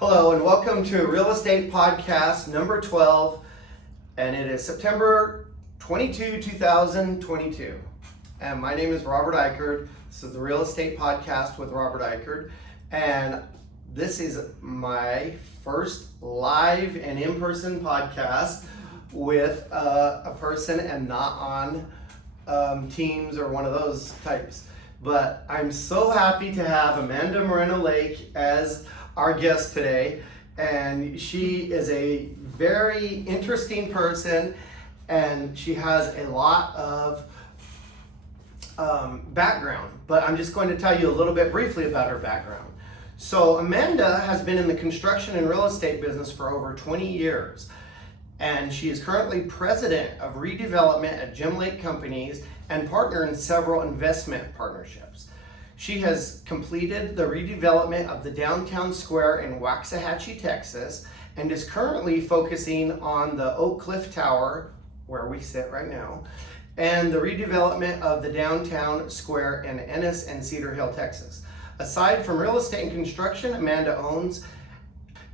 Hello and welcome to Real Estate Podcast number 12, and it is September 22, 2022. And my name is Robert Ikard. This is the Real Estate Podcast with Robert Ikard, and this is my first live and in-person podcast with a person and not on Teams or one of those types. But I'm so happy to have Amanda Moreno-Lake as our guest today, and she is a very interesting person, and she has a lot of background, but I'm just going to tell you a little bit briefly about her background. So Amanda has been in the construction and real estate business for over 20 years, and she is currently president of redevelopment at Jim Lake Companies and partner in several investment partnerships. She has completed the redevelopment of the downtown square in Waxahachie, Texas, and is currently focusing on the Oak Cliff Tower, where we sit right now, and the redevelopment of the downtown square in Ennis and Cedar Hill, Texas. Aside from real estate and construction, Amanda owns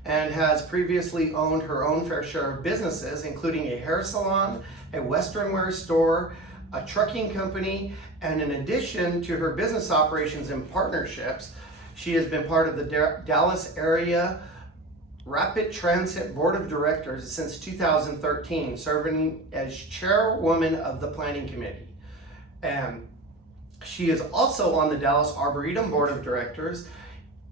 and has previously owned her own fair share of businesses, including a hair salon, a western wear store, a trucking company, and in addition to her business operations and partnerships, she has been part of the Dallas Area Rapid Transit Board of Directors since 2013, serving as chairwoman of the Planning Committee. And she is also on the Dallas Arboretum Board of Directors,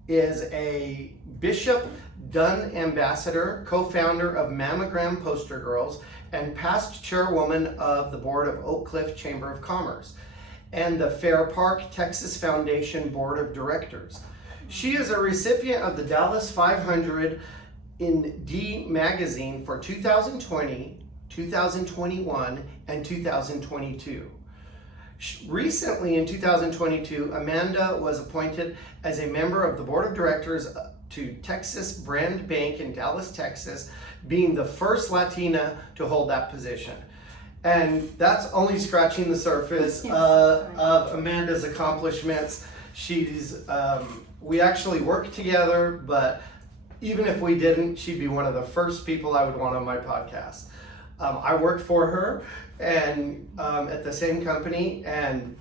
is a Bishop Dunn Ambassador, co-founder of Mammogram Poster Girls, and past chairwoman of the board of Oak Cliff Chamber of Commerce and the Fair Park Texas Foundation Board of Directors. She is a recipient of the Dallas 500 in D magazine for 2020, 2021, and 2022. Recently in 2022, Amanda was appointed as a member of the board of directors to Texas Brand Bank in Dallas, Texas, being the first Latina to hold that position. And that's only scratching the surface of Amanda's accomplishments. We actually work together, but even if we didn't, she'd be one of the first people I would want on my podcast. I work for her and at the same company, and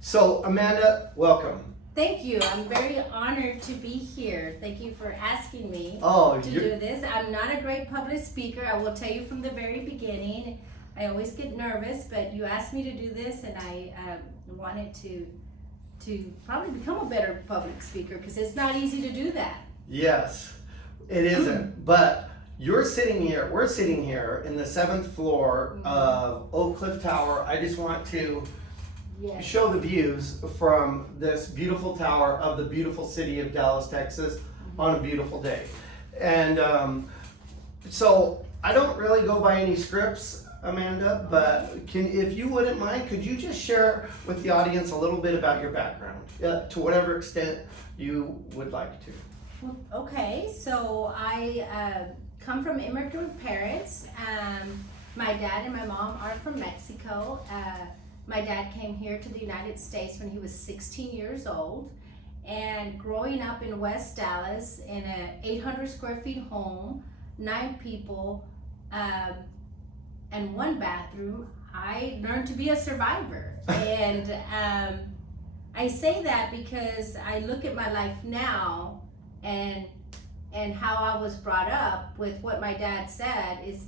so Amanda, welcome. Thank you. I'm very honored to be here. Thank you for asking me to do this. I'm not a great public speaker. I will tell you from the very beginning. I always get nervous, but you asked me to do this, and I wanted to probably become a better public speaker because it's not easy to do that. Yes, it isn't. But we're sitting here in the 7th floor of Oak Cliff Tower. I just want to show the views from this beautiful tower of the beautiful city of Dallas, Texas on a beautiful day. And so I don't really go by any scripts, Amanda, but if you wouldn't mind, could you just share with the audience a little bit about your background, to whatever extent you would like to? Well, okay, so I come from immigrant parents. My dad and my mom are from Mexico. My dad came here to the United States when he was 16 years old, and growing up in West Dallas in an 800 square feet home, 9 people, and 1 bathroom, I learned to be a survivor. And I say that because I look at my life now and how I was brought up with what my dad said is,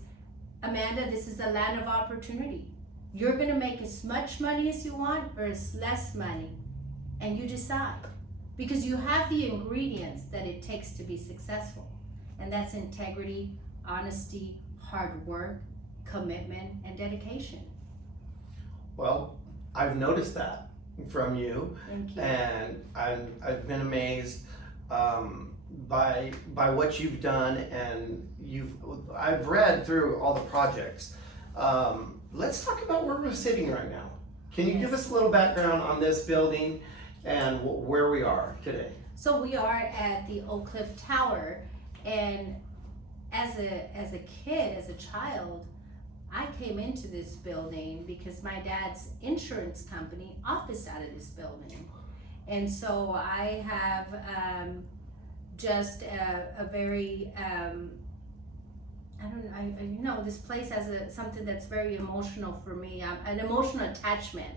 Amanda, this is a land of opportunity. You're gonna make as much money as you want or as less money, and you decide. Because you have the ingredients that it takes to be successful. And that's integrity, honesty, hard work, commitment, and dedication. Well, I've noticed that from you. Thank you. And I've been amazed by what you've done, and I've read through all the projects. Let's talk about where we're sitting right now. Can you give us a little background on this building and where we are today? So we are at the Oak Cliff Tower, and as a kid, as a child, I came into this building because my dad's insurance company officed out of this building. And so I have just a very I don't know. I you know, this place has something that's very emotional for me. An emotional attachment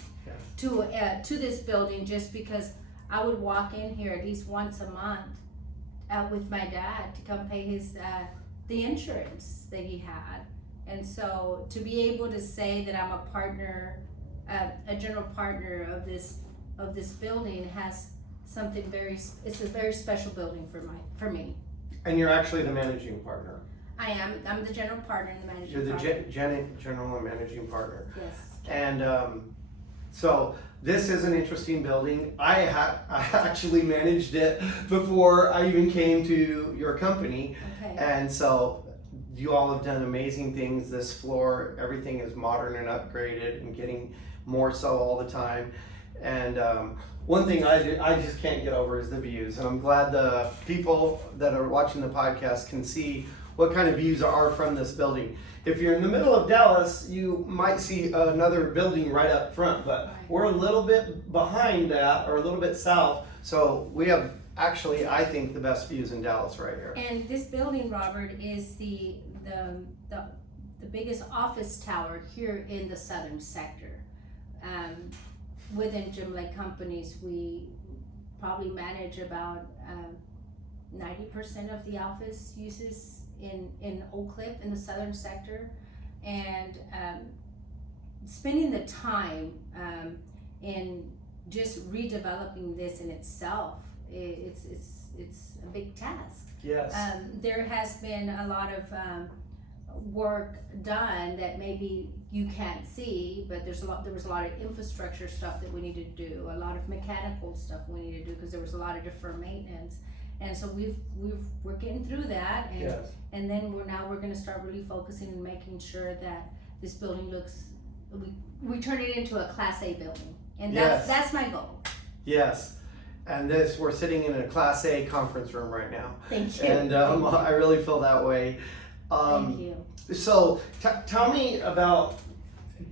to this building, just because I would walk in here at least once a month with my dad to come pay his the insurance that he had, and so to be able to say that I'm a partner, a general partner of this building has something very. It's a very special building for me. And you're actually the managing partner. I am. I'm the general partner and the managing You're the partner. general and managing partner. Yes. And so this is an interesting building. I actually managed it before I even came to your company. Okay. And so you all have done amazing things. This floor, everything is modern and upgraded and getting more so all the time. And one thing I just can't get over is the views. And I'm glad the people that are watching the podcast can see what kind of views are from this building. If you're in the middle of Dallas, you might see another building right up front, but we're a little bit behind that, or a little bit south. So we have actually, I think, the best views in Dallas right here. And this building, Robert, is the biggest office tower here in the southern sector. Within Jim Lake Companies, we probably manage about 90% of the office uses in Oak Cliff in the southern sector, and spending the time in just redeveloping this in itself, it's a big task. Yes. There has been a lot of work done that maybe you can't see, but there was a lot of infrastructure stuff that we needed to do, a lot of mechanical stuff we needed to do, because there was a lot of deferred maintenance. And so we're getting through that, and Yes. and then we're going to start really focusing and making sure that this building looks, we turn it into a Class A building, and Yes. that's my goal. Yes. And we're sitting in a Class A conference room right now. Thank you. And I really feel that way. Thank you. So tell me about,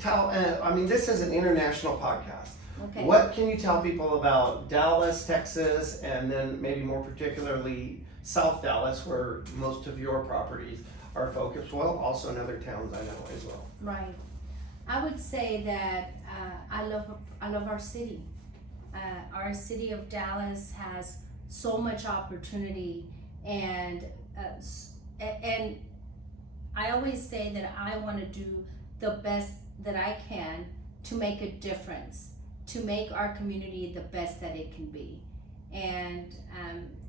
I mean, this is an international podcast. Okay. What can you tell people about Dallas, Texas, and then maybe more particularly South Dallas, where most of your properties are focused, well, also in other towns I know as well. Right. I would say that I love our city. Our city of Dallas has so much opportunity, and I always say that I want to do the best that I can to make a difference, to make our community the best that it can be. And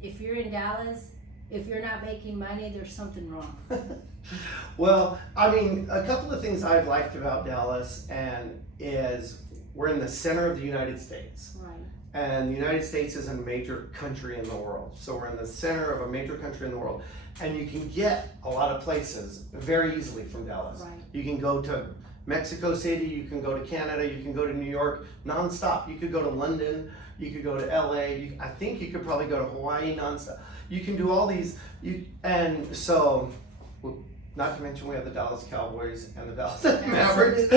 if you're in Dallas, if you're not making money, there's something wrong. Well, I mean, a couple of things I've liked about Dallas is we're in the center of the United States. Right. And the United States is a major country in the world. So we're in the center of a major country in the world. And you can get a lot of places very easily from Dallas. Right. You can go to Mexico City, you can go to Canada, you can go to New York nonstop. You could go to London, you could go to LA. I think you could probably go to Hawaii nonstop. You can do all these. And so, not to mention we have the Dallas Cowboys and the Dallas Mavericks.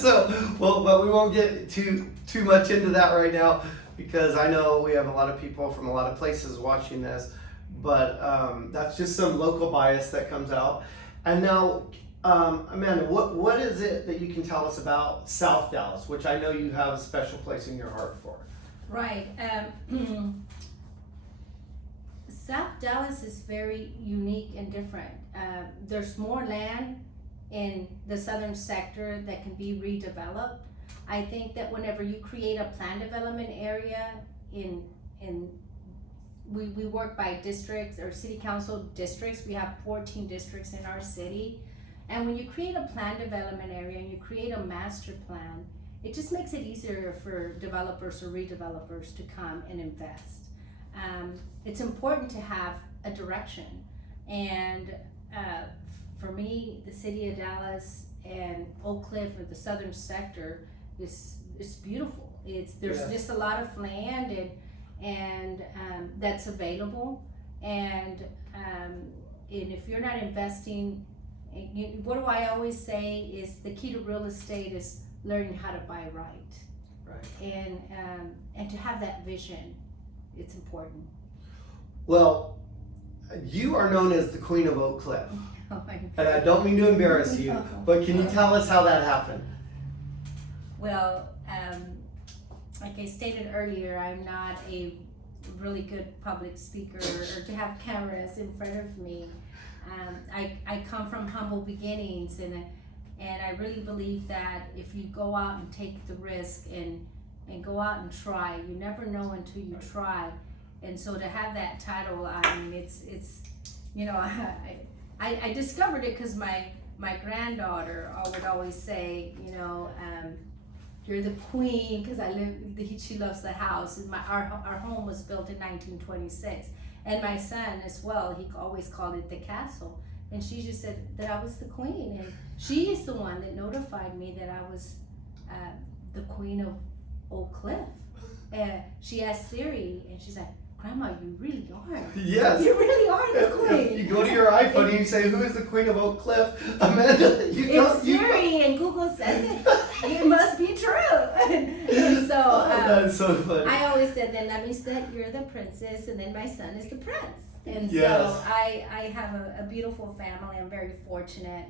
So, well, but we won't get too much into that right now, because I know we have a lot of people from a lot of places watching this. But that's just some local bias that comes out. And now, Amanda, what is it that you can tell us about South Dallas, which I know you have a special place in your heart for? Right. South Dallas is very unique and different. There's more land in the southern sector that can be redeveloped. I think that whenever you create a plan development area we work by districts or city council districts. We have 14 districts in our city. And when you create a plan development area and you create a master plan, it just makes it easier for developers or redevelopers to come and invest. It's important to have a direction. And for me, the city of Dallas and Oak Cliff, or the southern sector, is beautiful. There's just a lot of land and that's available. And if you're not investing, what do I always say is the key to real estate is learning how to buy right. Right. And to have that vision, it's important. Well, you are known as the Queen of Oak Cliff. Oh my And I don't mean to embarrass you, but can you tell us how that happened? Well, like I stated earlier, I'm not a really good public speaker or to have cameras in front of me. I come from humble beginnings, and I really believe that if you go out and take the risk and go out and try, you never know until you try. And so to have that title, I mean, it's you know, I discovered it because my granddaughter would always say, you know, you're the queen, because she loves the house. And our home was built in 1926. And my son as well, he always called it the castle. And she just said that I was the queen. And she is the one that notified me that I was the queen of Oak Cliff. And she asked Siri, and she's like, Grandma, you really are. Yes. You really are the queen. You go to your iPhone and you say, who is the Queen of Oak Cliff? Amanda, If Siri and Google says it, it must be true. And so that's so funny. I always said, then that means that you're the princess and then my son is the prince. And Yes. so I have a beautiful family. I'm very fortunate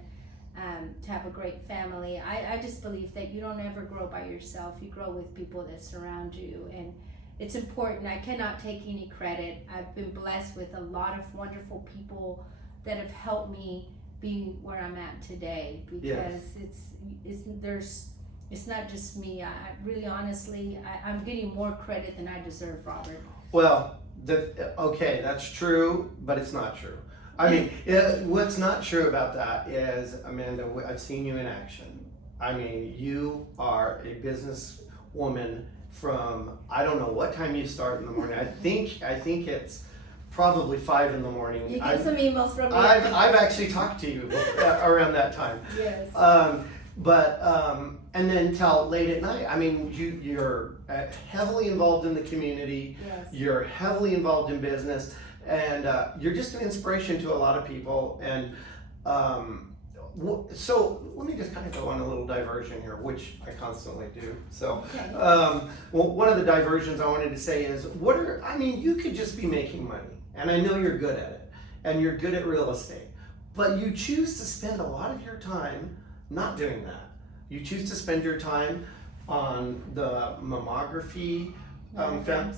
to have a great family. I just believe that you don't ever grow by yourself. You grow with people that surround you. And it's important. I cannot take any credit. I've been blessed with a lot of wonderful people that have helped me be where I'm at today, because it's not just me. I really honestly, I'm getting more credit than I deserve, Robert. Well, okay, that's true, but it's not true. I mean, what's not true about that is, Amanda, I've seen you in action. I mean, you are a businesswoman from, I don't know what time you start in the morning. I think it's probably 5 in the morning. You get some emails from me. I've actually talked to you around that time. Yes. And then till late at night. I mean, you're heavily involved in the community. Yes. You're heavily involved in business, and you're just an inspiration to a lot of people. And so let me just kind of go on a little diversion here, which I constantly do. So, Okay. well, one of the diversions I wanted to say is, you could just be making money, and I know you're good at it, and you're good at real estate, but you choose to spend a lot of your time not doing that. You choose to spend your time on the mammography, Mammogram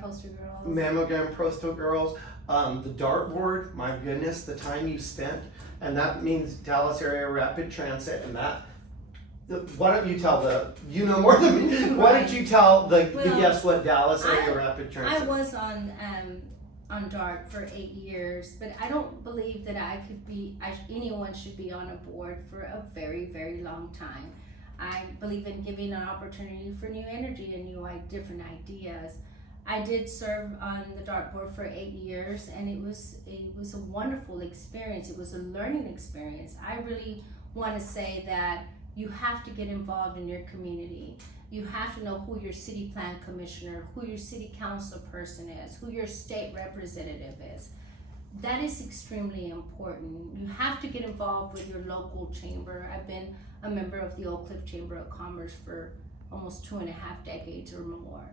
poster girls. mammogram poster girls, the dartboard. My goodness, the time you spent. And that means Dallas Area Rapid Transit, and why don't you tell you know more than me, why don't you tell the guess what Dallas Area Rapid Transit? I was on DART for 8 years, but I don't believe that anyone should be on a board for a very, very long time. I believe in giving an opportunity for new energy and different ideas. I did serve on the dartboard for 8 years, and it was a wonderful experience. It was a learning experience. I really want to say that you have to get involved in your community. You have to know who your city plan commissioner, who your city council person is, who your state representative is. That is extremely important. You have to get involved with your local chamber. I've been a member of the Oak Cliff Chamber of Commerce for almost 2.5 decades or more.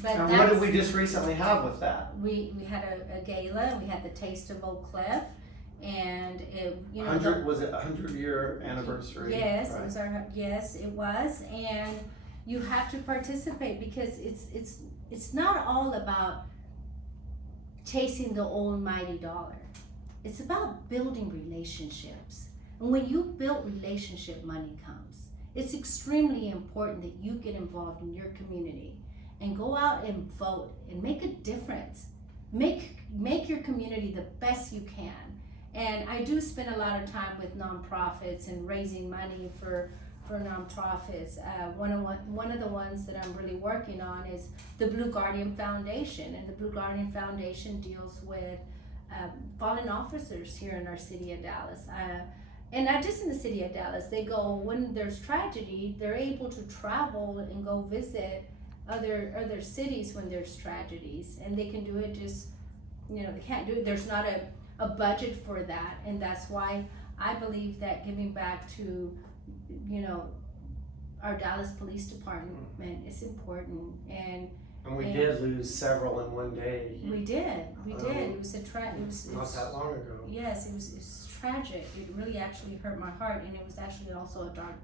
But and what did we just recently have with that? We had a gala. We had the Taste of Oak Cliff, and was it 100-year anniversary? Yes, right? It was, and you have to participate, because it's not all about chasing the almighty dollar. It's about building relationships, and when you build relationship, money comes. It's extremely important that you get involved in your community and go out and vote and make a difference. Make your community the best you can. And I do spend a lot of time with nonprofits and raising money for nonprofits. One of the ones that I'm really working on is the Blue Guardian Foundation, and the Blue Guardian Foundation deals with fallen officers here in our city of Dallas. And not just in the city of Dallas. They go, when there's tragedy, they're able to travel and go visit other cities when there's tragedies, and they can do it they can't do it. There's not a budget for that, and that's why I believe that giving back to our Dallas Police Department is important, and And we And- did lose several in one day. We did. It was Not that long ago. Yes, it was tragic. It really actually hurt my heart, and it was actually also a dark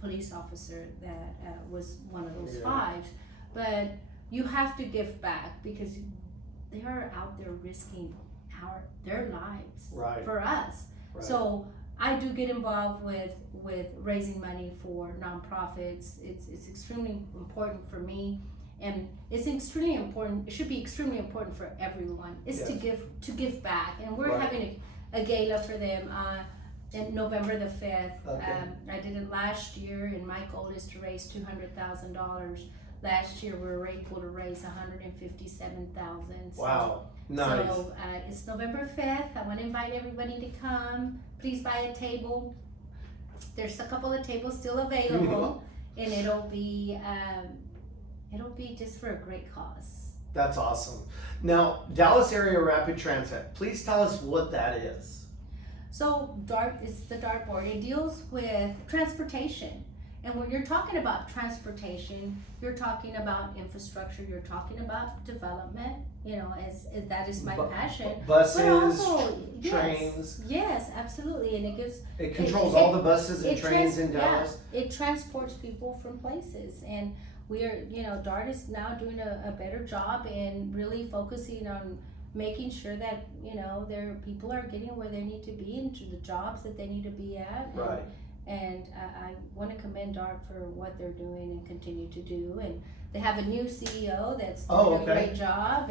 police officer that was one of those Yeah. 5. But you have to give back because they are out there risking their lives Right. for us. Right. So I do get involved with raising money for nonprofits. It's extremely important for me, and it's extremely important. It should be extremely important for everyone. It's Yes. to give back, and we're Right. having a gala for them in November the 5th. Okay. I did it last year, and my goal is to raise $200,000. Last year we were able to raise $157,000. Wow. Nice. So it's November 5th. I want to invite everybody to come. Please buy a table. There's a couple of tables still available, and it'll be just for a great cause. That's awesome. Now, Dallas Area Rapid Transit, please tell us what that is. So DART is the dartboard. It deals with transportation. And when you're talking about transportation, you're talking about infrastructure, you're talking about development, as that is my passion. Buses, But also, trains. Yes, absolutely. And It controls all the buses and it trains trans- in Dallas. Yeah, it transports people from places. And we're, DART is now doing a better job in really focusing on making sure that, their people are getting where they need to be into the jobs that they need to be at. Right. And I want to commend DART for what they're doing and continue to do. And they have a new CEO that's doing a great job.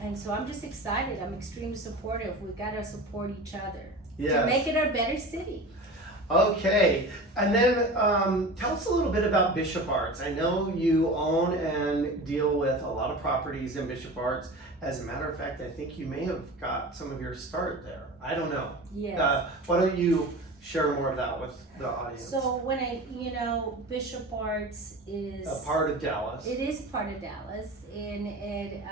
And so I'm just excited. I'm extremely supportive. We've got to support each other to make it a better city. Okay, and then tell us a little bit about Bishop Arts. I know you own and deal with a lot of properties in Bishop Arts. As a matter of fact, I think you may have got some of your start there. I don't know. Yes. Why don't you share more of that with the audience? So when Bishop Arts is a part of Dallas. It is part of Dallas, and it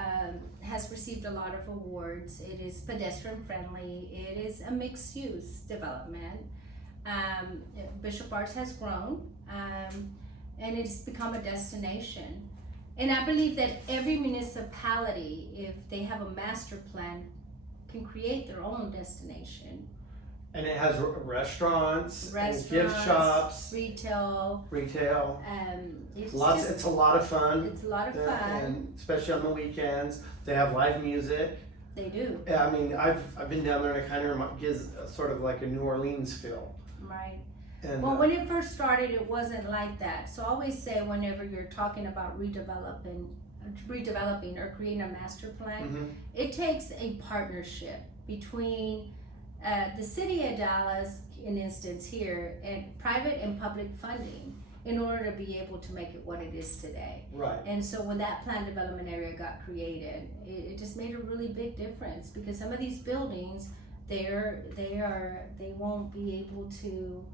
has received a lot of awards. It is pedestrian friendly. It is a mixed use development. Bishop Arts has grown, and it's become a destination. And I believe that every municipality, if they have a master plan, can create their own destination. And it has restaurants, and gift shops, retail. It's a lot of fun. It's a lot of fun. And especially on the weekends, they have live music. They do. Yeah, I mean, I've been down there, and it kind of gives sort of like a New Orleans feel. Right. And, well, when it first started, it wasn't like that. So I always say, whenever you're talking about redeveloping or creating a master plan, it takes a partnership between the city of Dallas, in instance here, and private and public funding in order to be able to make it what it is today. Right. And so when that planned development area got created, it just made a really big difference, because some of these buildings, they won't be able to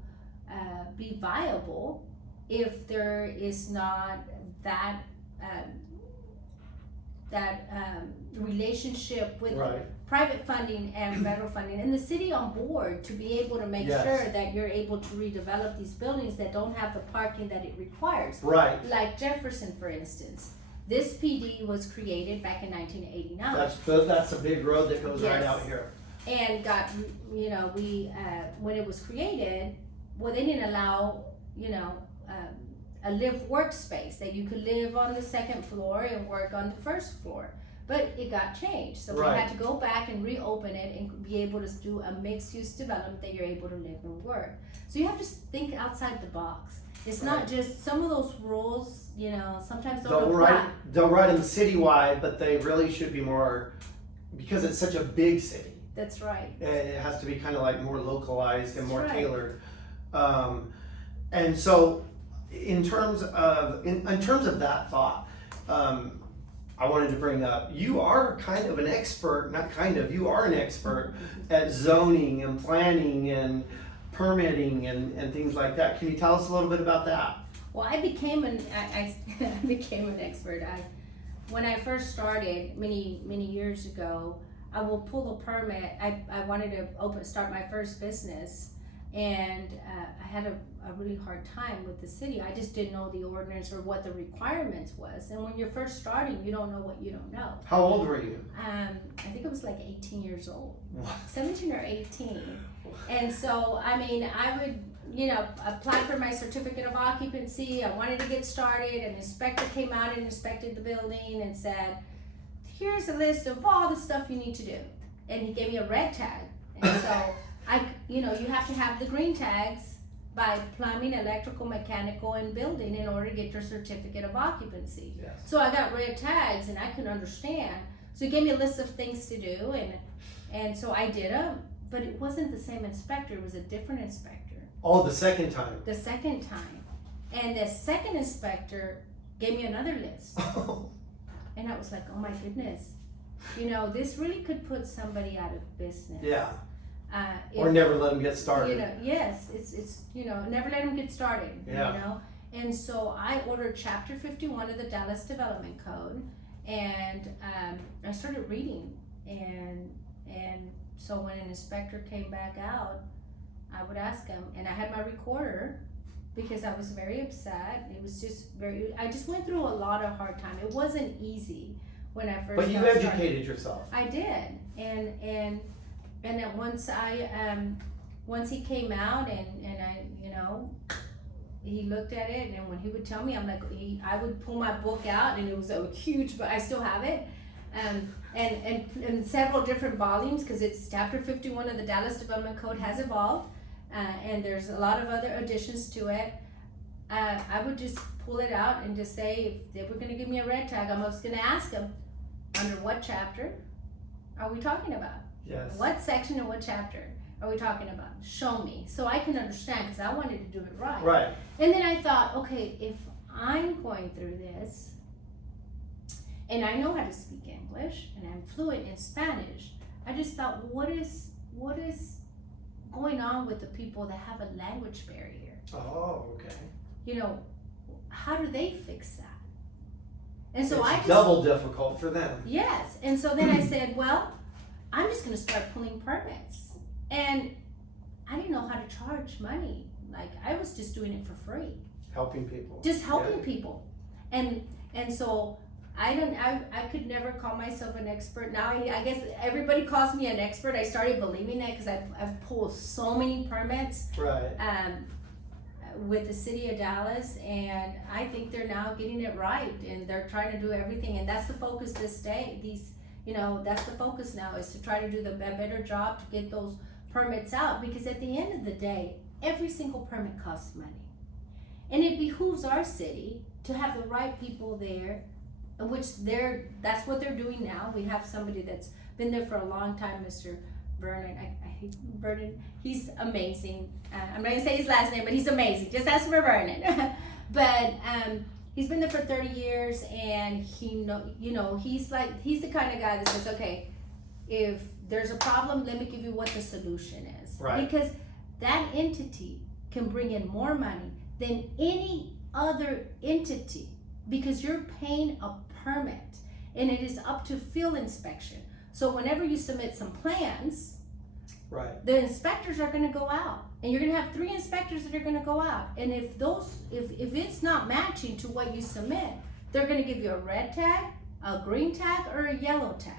be viable if there is not that relationship with private funding and federal funding, and the city on board to be able to make sure that you're able to redevelop these buildings that don't have the parking that it requires. Right. Like Jefferson, for instance. This PD was created back in 1989. That's a big road that goes right out here. And got, when it was created, well, they didn't allow, a live workspace that you could live on the second floor and work on the first floor. But it got changed. So we had to go back and reopen it and be able to do a mixed use development that you're able to live and work. So you have to think outside the box. It's not just some of those rules, sometimes don't apply. They'll write them citywide, but they really should be more, because it's such a big city. That's right. It has to be kind of like more localized and more tailored. And so in terms of that thought, I wanted to bring up, you are kind of an expert, you are an expert at zoning and planning and permitting and things like that. Can you tell us a little bit about that? Well, I became an expert. When I first started many years ago, I will pull a permit. I wanted to start my first business. and I had a really hard time with the city. I just didn't know the ordinance or what the requirements was. And when you're first starting, you don't know what you don't know. How old were you? I think it was like 18 years old, What? 17 or 18. And so, I mean, I would, apply for my certificate of occupancy. I wanted to get started. An inspector came out and inspected the building and said, here's a list of all the stuff you need to do. And he gave me a red tag. And so, you have to have the green tags by plumbing, electrical, mechanical, and building in order to get your certificate of occupancy. Yes. So I got red tags and I couldn't understand. So he gave me a list of things to do, and so I did them, but it wasn't the same inspector, it was a different inspector. Oh, the second time. The second time. And the second inspector gave me another list. And I was like, oh my goodness. This really could put somebody out of business. Yeah. Or never let them get started. Yes, it's never let them get started. Yeah. And so I ordered Chapter 51 of the Dallas Development Code, and I started reading. And so when an inspector came back out, I would ask him, and I had my recorder because I was very upset. It was just I just went through a lot of hard time. It wasn't easy when I first. But you educated yourself. I did, and then once he came out and I, he looked at it, and when he would tell me, I'm like, I would pull my book out, and it was a huge, but I still have it, and several different volumes, because it's Chapter 51 of the Dallas Development Code has evolved, and there's a lot of other additions to it. I would just pull it out and just say, if they were going to give me a red tag, I'm just going to ask them, under what chapter are we talking about? Yes. What section and what chapter are we talking about? Show me, so I can understand, because I wanted to do it right. Right. And then I thought, okay, if I'm going through this, and I know how to speak English, and I'm fluent in Spanish, I just thought, what is going on with the people that have a language barrier? Oh, okay. How do they fix that? And so It's double difficult for them. Yes, and so then I said, well, I'm just gonna start pulling permits. And I didn't know how to charge money. Like, I was just doing it for free. Helping people. Just helping people. And so I could never call myself an expert. Now I guess everybody calls me an expert. I started believing that because I've pulled so many permits. Right. With the city of Dallas, and I think they're now getting it right, and they're trying to do everything, and that's the focus this day. That's the focus now, is to try to do a better job to get those permits out, because at the end of the day, every single permit costs money. And it behooves our city to have the right people there, that's what they're doing now. We have somebody that's been there for a long time, Mr. Vernon. I hate Vernon. He's amazing. I'm not gonna say his last name, but he's amazing. Just ask for Vernon. But he's been there for 30 years, and he's the kind of guy that says, okay, if there's a problem, let me give you what the solution is. Right. Because that entity can bring in more money than any other entity, because you're paying a permit, and it is up to field inspection. So whenever you submit some plans, right, the inspectors are going to go out, and you're going to have 3 inspectors that are going to go out. And if it's not matching to what you submit, they're going to give you a red tag, a green tag, or a yellow tag.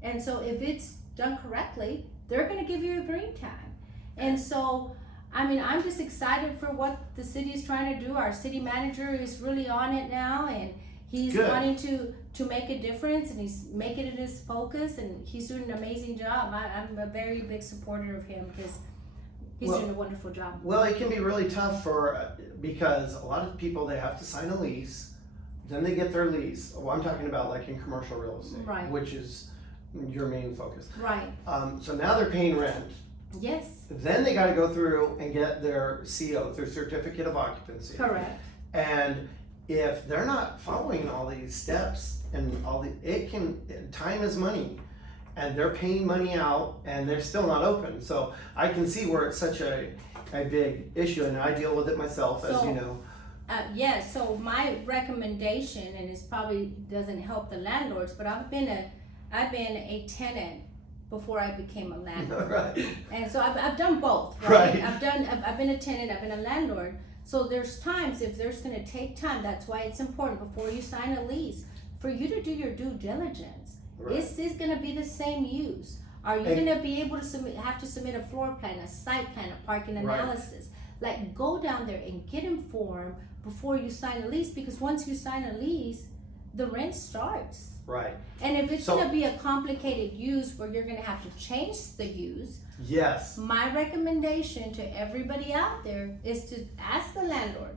And so if it's done correctly, they're going to give you a green tag. And so, I mean, I'm just excited for what the city is trying to do. Our city manager is really on it now, and he's Good. wanting to make a difference, and he's making it his focus, and he's doing an amazing job. I'm a very big supporter of him, because he's doing a wonderful job. Well, it can be really tough because a lot of people, they have to sign a lease, then they get their lease. Well, I'm talking about like in commercial real estate, Right. which is your main focus. Right. So now they're paying rent. Yes. Then they got to go through and get their CO, their certificate of occupancy. Correct. And if they're not following all these steps and time is money, and they're paying money out, and they're still not open. So I can see where it's such a big issue, and I deal with it myself, as you know. Yes, so my recommendation, and it probably doesn't help the landlords, but I've been a tenant before I became a landlord. Right. And so I've done both, Right. I've been a tenant, I've been a landlord. So there's times, if there's gonna take time, that's why it's important before you sign a lease, for you to do your due diligence. Right. Is this gonna be the same use? Are you And- gonna be able to have to submit a floor plan, a site plan, a parking Right. analysis? Like, go down there and get informed before you sign a lease, because once you sign a lease, the rent starts. Right. And if it's So- gonna be a complicated use where you're gonna have to change the use, Yes. my recommendation to everybody out there is to ask the landlord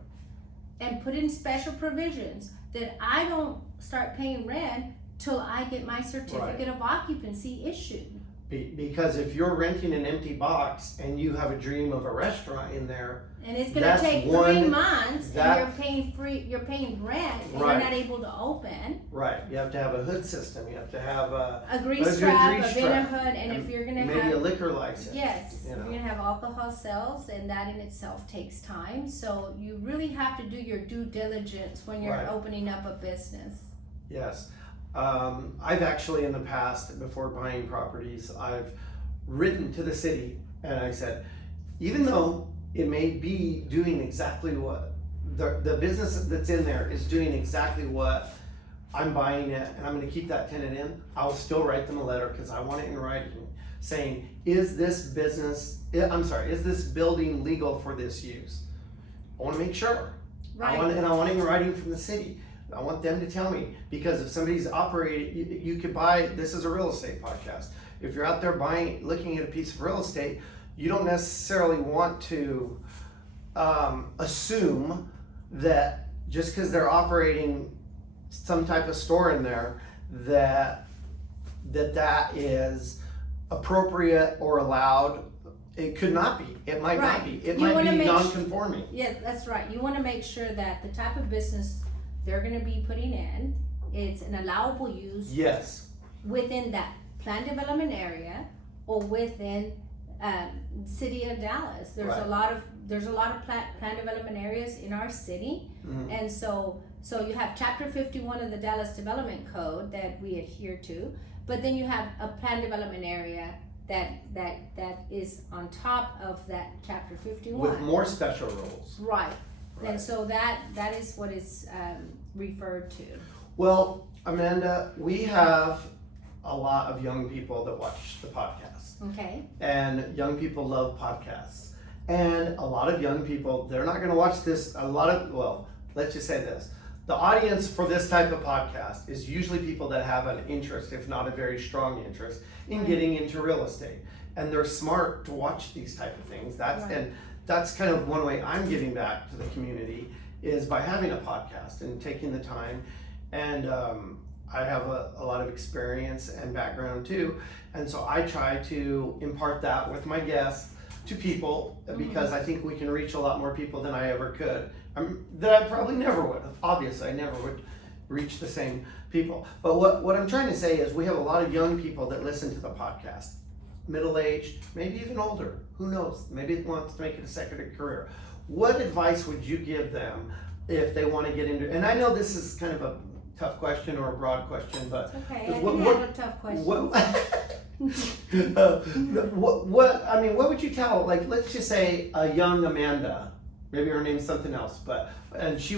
and put in special provisions that I don't start paying rent till I get my certificate of occupancy issued. Because if you're renting an empty box and you have a dream of a restaurant in there, And it's gonna That's take 3 one- months that- and you're paying rent and Right. you're not able to open. right, you have to have a hood system, you have to have A grease good trap, grease a vinegar trap, hood, and if you're gonna maybe a have, liquor license. yes, you you're know. gonna have alcohol sales, and that in itself takes time. So you really have to do your due diligence when you're Right. opening up a business. Yes. I've actually in the past, before buying properties, I've written to the city and I said, even though it may be doing exactly what the business that's in there is doing exactly what I'm buying it and I'm going to keep that tenant in, I'll still write them a letter because I want it in writing saying, is this building legal for this use? I want to make sure. I want it in writing from the city. I want them to tell me, because if somebody's operating, you could buy, this is a real estate podcast. If you're out there looking at a piece of real estate, you don't necessarily want to assume that just because they're operating some type of store in there, that is appropriate or allowed. It could not be. It might not Right. be. It You might wanna be make non-conforming. Yeah, that's right. You wanna make sure that the type of business they're gonna be putting in, it's an allowable use Yes. within that planned development area or within city of Dallas. There's Right. a lot of planned development areas in our city, Mhm. and so you have Chapter 51 of the Dallas Development Code that we adhere to, but then you have a planned development area that is on top of that Chapter 51. With more special rules. Right. Right. And so that is what is referred to. Well, Amanda, we have a lot of young people that watch the podcast, Okay. and young people love podcasts. And a lot of young people, they're not going to watch this. Let's just say this. The audience for this type of podcast is usually people that have an interest, if not a very strong interest, in Right. getting into real estate. And they're smart to watch these type of things. Right. And that's kind of one way I'm giving back to the community, is by having a podcast and taking the time. And I have a lot of experience and background too. And so I try to impart that with my guests to people, because I think we can reach a lot more people than I ever could. That I probably never would. Obviously, I never would reach the same people. But what I'm trying to say is we have a lot of young people that listen to the podcast. Middle-aged, maybe even older. Who knows? Maybe it wants to make it a second career. What advice would you give them if they want to get into? And I know this is kind of a tough question or a broad question, but It's okay. I What- can what- handle tough questions. what would you tell, like, let's just say a young Amanda, maybe her name's something else, and she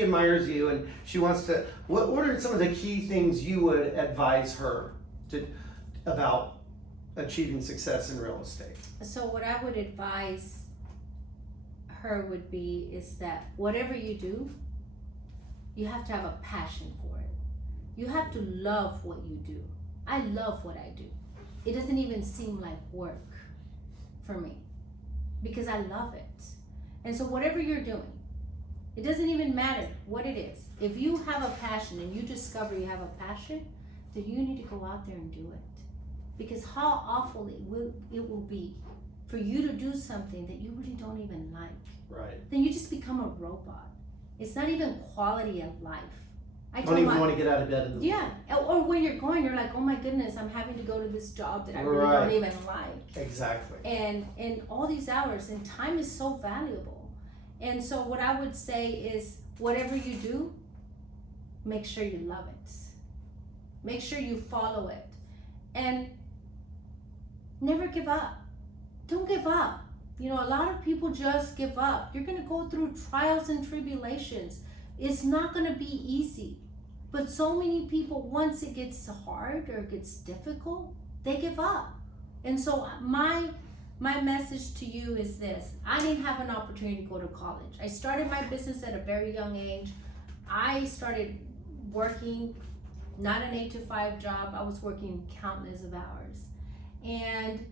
admires you and she wants to, what are some of the key things you would advise her about achieving success in real estate? So what I would advise her would be is that whatever you do, you have to have a passion for it. You have to love what you do. I love what I do. It doesn't even seem like work for me because I love it. And so whatever you're doing, it doesn't even matter what it is. If you have a passion and you discover you have a passion, then you need to go out there and do it. Because how awful it will be for you to do something that you really don't even like. Right. Then you just become a robot. It's not even quality of life. I Don't even want to get out of bed. Yeah, or when you're going, you're like, oh my goodness, I'm having to go to this job that I really Right. don't even like. Exactly. And all these hours, and time is so valuable. And so what I would say is, whatever you do, make sure you love it. Make sure you follow it. And never give up. Don't give up. You know, a lot of people just give up. You're going to go through trials and tribulations. It's not going to be easy. But so many people, once it gets hard or it gets difficult, they give up. And so my message to you is this. I didn't have an opportunity to go to college. I started my business at a very young age. I started working, not an 8-to-5 job. I was working countless of hours. And,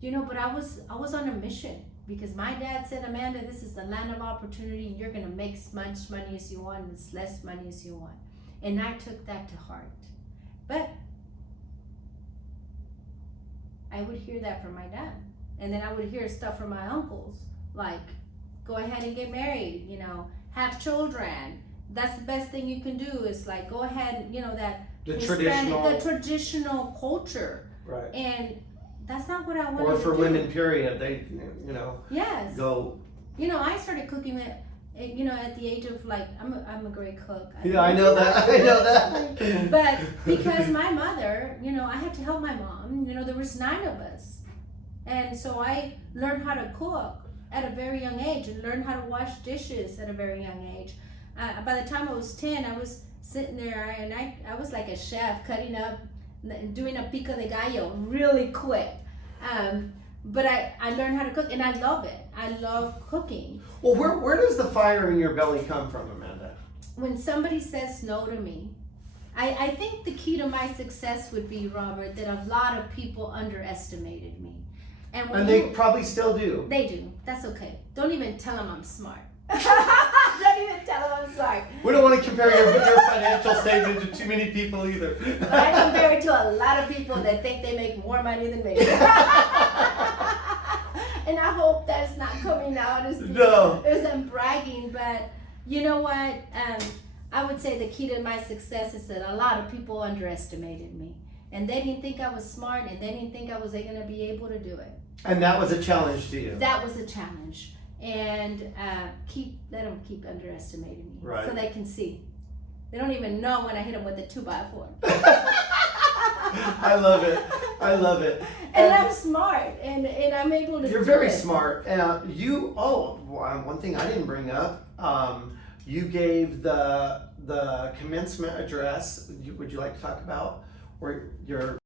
you know, but I was on a mission, because my dad said, Amanda, this is the land of opportunity. You're going to make as much money as you want and as less money as you want. And I took that to heart. But I would hear that from my dad. And then I would hear stuff from my uncles, like, go ahead and get married, you know, have children. That's the best thing you can do, is like, go ahead, you know, that The the traditional culture. Right. And that's not what I wanted Or to for do. women, period, they, you know, Yes. go. You know, I started cooking at, you know, at the age of, like, I'm a great cook. Yeah, I know that. I know that. But because my mother, you know, I had to help my mom. You know, there was 9 of us. And so I learned how to cook at a very young age, and learned how to wash dishes at a very young age. By the time I was 10, I was sitting there, and I was like a chef, cutting up, doing a pico de gallo really quick. But I learned how to cook, and I love it. I love cooking. Well, where does the fire in your belly come from, Amanda? When somebody says no to me, I think the key to my success would be, Robert, that a lot of people underestimated me. And They probably still do. They do. That's okay. Don't even tell them I'm smart. Don't even tell them I'm smart. We don't want to compare your financial statement to too many people either. But I compare it to a lot of people that think they make more money than me. And I hope that's not coming out as I'm bragging. But you know what? I would say the key to my success is that a lot of people underestimated me. And they didn't think I was smart, and they didn't think I was going to be able to do it. And that was a challenge to you. That was a challenge. And let them keep underestimating me, right, so they can see. They don't even know when I hit them with a 2x4. I love it. I love it. And I'm smart, and I'm able to. You're do very it. smart. One thing I didn't bring up. You gave the commencement address. Would you like to talk about, or your